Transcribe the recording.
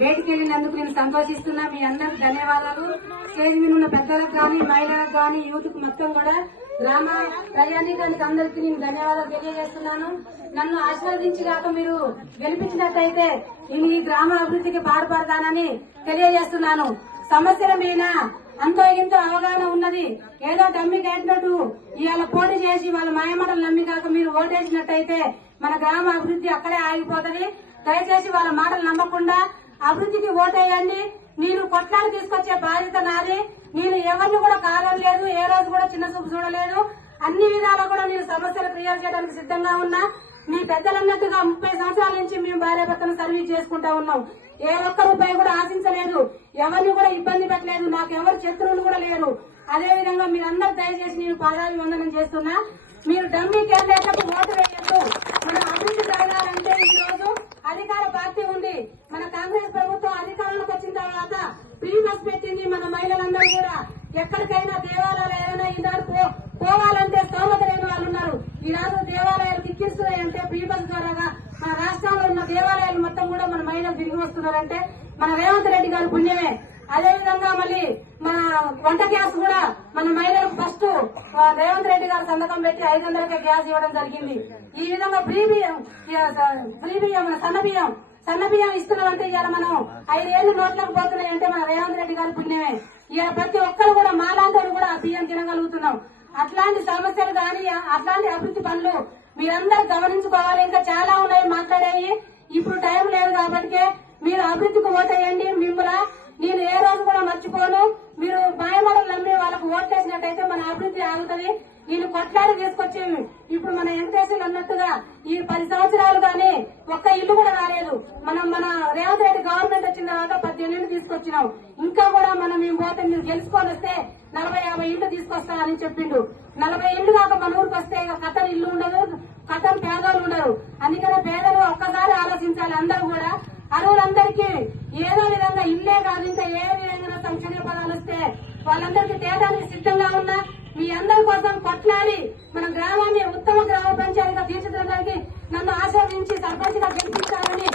వేటికి వెళ్ళినందుకు నేను సంతోషిస్తున్నా. మీ అందరికి ధన్యవాదాలు. స్టేజ్ మీద ఉన్న పెద్దలకు గాని, మహిళలకు గాని, యూత్ కు మొత్తం కూడా గ్రామ ప్రజానీకానికి అందరికీ నేను ధన్యవాదాలు తెలియజేస్తున్నాను. నన్ను ఆశీర్వదించిగాక మీరు గెలిపించినట్లయితే నేను ఈ గ్రామ అభివృద్ధికి పాటుపడతానని తెలియజేస్తున్నాను. సమస్యల మీద అంతో ఇంతో అవగాహన ఉన్నది. ఏదో డమ్మి కట్టినట్టు ఇవాళ పోటీ చేసి వాళ్ళ మాయమాటలు నమ్మి కాక మీరు ఓటేసినట్టయితే మన గ్రామ అభివృద్ధి అక్కడే ఆగిపోతుంది. దయచేసి వాళ్ళ మాటలు నమ్మకుండా అభివృద్ధికి ఓటేయండి. నేను కొట్లాడి తీసుకొచ్చే బాధ్యత నాది. నేను ఎవరిని కూడా కాదనలేదు, ఏ రోజు కూడా చిన్న చూపు చూడలేదు. అన్ని విధాలా కూడా నేను సమస్యలు క్లియర్ చేయడానికి సిద్ధంగా ఉన్నా. మీ పెద్దలన్నట్టుగా 30 సంవత్సరాల నుంచి మేము భార్యాభర్తను సర్వీస్ చేసుకుంటా ఉన్నాం. ఏ ఒక్క రూపాయి కూడా ఆశించలేదు, ఎవరిని కూడా ఇబ్బంది పెట్టలేదు, నాకు ఎవరు శత్రువులు కూడా లేరు. అదే విధంగా మీరందరూ దయచేసి నేను పాదాభివందనం చేస్తున్నా. మీరు డమ్మీ క్యాండిడేట్లకు ఓటు వేయద్దు. మన అభివృద్ధి జరగాలంటే ఈ రోజు అధికార పార్టీ ఉంది. మన కాంగ్రెస్ ప్రభుత్వం అధికారంలోకి వచ్చిన తర్వాత ఫ్రీ బస్ పెట్టింది. మన మహిళలందరూ కూడా ఎక్కడికైనా దేవాలయాలు ఏదైనా ఈనాడు పోవాలంటే స్తోమత లేని వాళ్ళు ఉన్నారు. ఈనాడు దేవాలయాలు దిక్కిస్తున్నాయంటే ఫ్రీ బస్ ద్వారా మన రాష్ట్రంలో ఉన్న దేవాలయాలు మొత్తం కూడా మన మహిళలు తిరిగి వస్తున్నారంటే మన రేవంత్ రెడ్డి గారి పుణ్యమే. అదేవిధంగా మళ్ళీ మన వంట గ్యాస్ కూడా మన మహిళలకు ఫస్ట్ రేవంత్ రెడ్డి గారు సంతకం పెట్టి 500కే గ్యాస్ ఇవ్వడం జరిగింది. ఈ విధంగా ఫ్రీ బియ్యం సన్న బియ్యం ఇస్తున్నామంటే ఇవాళ మనం 5 ఏళ్లు నోట్లకు పోతున్నాయంటే మన రేవంత్ రెడ్డి గారి పుణ్యమే. ఇవాళ ప్రతి ఒక్కరు కూడా మాలాంటి కూడా ఆ బియ్యం తినగలుగుతున్నాం. అట్లాంటి సమస్యలు కానీ అట్లాంటి అభివృద్ధి పనులు మీరందరూ గమనించుకోవాలి. ఇంకా చాలా ఉన్నాయి మాట్లాడేవి, ఇప్పుడు టైం లేదు కాబట్టి మీరు అభివృద్ధికి ఓటేయండి. మిమ్మల్ని నేను ఏ రోజు కూడా మర్చిపోను. మీరు మాయమాటలు నమ్మి వాళ్ళకు ఓట్లేసినట్టయితే మన అభివృద్ధి ఆగుతుంది. నేను కొట్లాడి తీసుకొచ్చి ఇప్పుడు మన ఎంపీసీలు అన్నట్టుగా ఈ 10 సంవత్సరాలు కానీ ఒక్క ఇల్లు కూడా రాలేదు. మన రేవంత్ రెడ్డి గవర్నమెంట్ వచ్చిన తర్వాత 18 ఇళ్లు తీసుకొచ్చినాం. ఇంకా కూడా మేము పోతే మీరు గెలుచుకొని వస్తే 40-50 ఇళ్లు తీసుకొస్తామని చెప్పిండు. 40 ఇళ్లు కాక మన ఊరికి వస్తే కథను ఇల్లు ఉండదు, కథను పేదలు ఉండరు. అందుకనే పేదలు ఒక్కసారి ఆలోచించాలి. అందరూ కూడా అర్హులందరికీ ఏదో విధంగా ఇల్లే కాదు ఇంకా ఏ విధంగా సంక్షేమ పదాలు వస్తే వాళ్ళందరికీ తేడానికి సిద్ధంగా ఉన్నా. మీ అందరి కోసం కొట్లాడి మన గ్రామాన్ని ఉత్తమ గ్రామ పంచాయతీగా తీర్చిదిద్దడానికి నన్ను ఆశీర్వదించి సర్పంచ్గా గెలిపించాలని